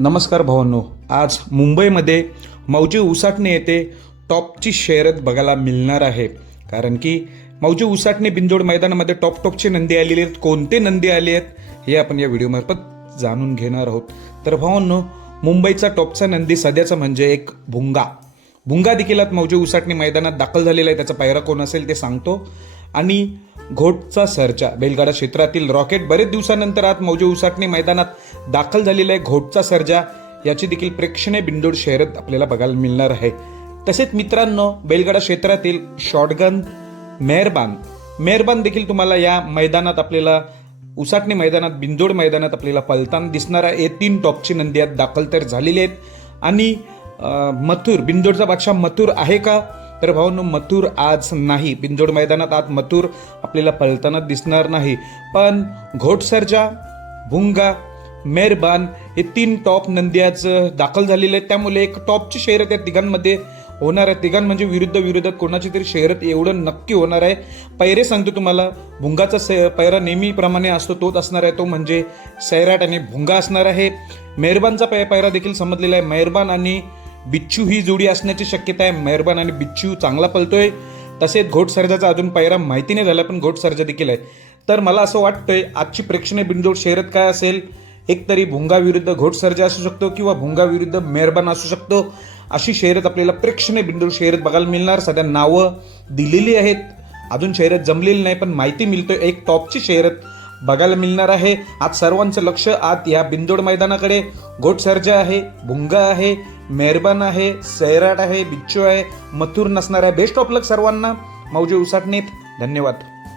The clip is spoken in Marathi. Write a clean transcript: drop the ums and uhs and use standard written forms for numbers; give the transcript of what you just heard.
नमस्कार भावांनो, आज मुंबईमध्ये मौजे उसाटणे येथे टॉपची शर्यत बघायला मिळणार आहे. कारण की मौजे उसाटणे बिंदोड मैदानामध्ये टॉपचे नंदी आलेले आहेत. कोणते नंदी आले आहेत हे आपण या व्हिडिओमार्फत जाणून घेणार आहोत. तर भावांनो, मुंबईचा टॉपचा नंदी सध्याचा म्हणजे एक भुंगा देखील आज मौजे उसाटणे मैदानात दाखल झालेला आहे. त्याचा पायरा कोण असेल ते सांगतो. आणि घोटचा सर्जा बैलगाडा क्षेत्रातील रॉकेट बरेच दिवसानंतर आज मौजे उसाटणे मैदानात दाखल झालेला आहे. घोटचा सर्जा याची देखील प्रेक्षणीय बिंदोड शर्यत आपल्याला बघायला मिळणार आहे. तसेच मित्रांनो, बैलगाडा क्षेत्रातील शॉटगन मेहरबान देखील तुम्हाला या मैदानात आपल्याला उसाटणे मैदानात बिंदोड मैदानात आपल्याला पलताना दिसणार आहे. हे 3 टॉपची नंदी आज दाखल तर झालेले आहेत. आणि मथुर बिंदोडचा बादशाह मथुर आहे का? तर भावांनो, मथुर आज नाही. बिंदोड मैदानात आज मथुर आपल्याला पळताना दिसणार नाही. पण घोटसर्जा, भुंगा, मेहरबान हे 3 टॉप नंदी आज दाखल झालेले आहेत. त्यामुळे एक टॉपची शर्यत या तिघांमध्ये होणार आहे. तिघां म्हणजे विरुद्ध कोणाची तरी शर्यत एवढं नक्की होणार आहे. पैरे सांगतो तुम्हाला. भुंगाचा पैरा नेहमीप्रमाणे असतो, तोच असणार आहे. तो म्हणजे सैराट आणि भुंगा असणार आहे. मेहरबानचा पैरा देखील समजलेला आहे. मेहरबान आणि बिच्छू ही जोडी असण्याची शक्यता आहे. मेहरबान आणि बिच्छू चांगला पळतोय. तसेच घोटसर्जाचा अजून पैरा माहिती नाही झाला, पण घोटसर्जा देखील आहे. तर मला असं वाटतंय आजची प्रेक्षणीय बिंदोड शर्यत काय असेल, एकतरी भुंगा विरुद्ध घोटसर्जा असू शकतो किंवा भुंगा विरुद्ध मेहरबान असू शकतो. अशी शर्यत आपल्याला प्रेक्षणीय बिंदोड शर्यत बघायला मिळणार. सध्या नावं दिलेली आहेत, अजून शर्यत जमलेली नाही, पण माहिती मिळतोय एक टॉपची शर्यत बघायला मिळणार आहे. आज सर्वांचं लक्ष आज या बिंदोड मैदानाकडे. घोटसर्जा आहे, भुंगा आहे, मेहरबान आहे, सैराट आहे, बिच्छू आहे, मथुर नसणार आहे. बेस्ट ऑफ लक सर्वांना मौजे उसाटणेत. धन्यवाद.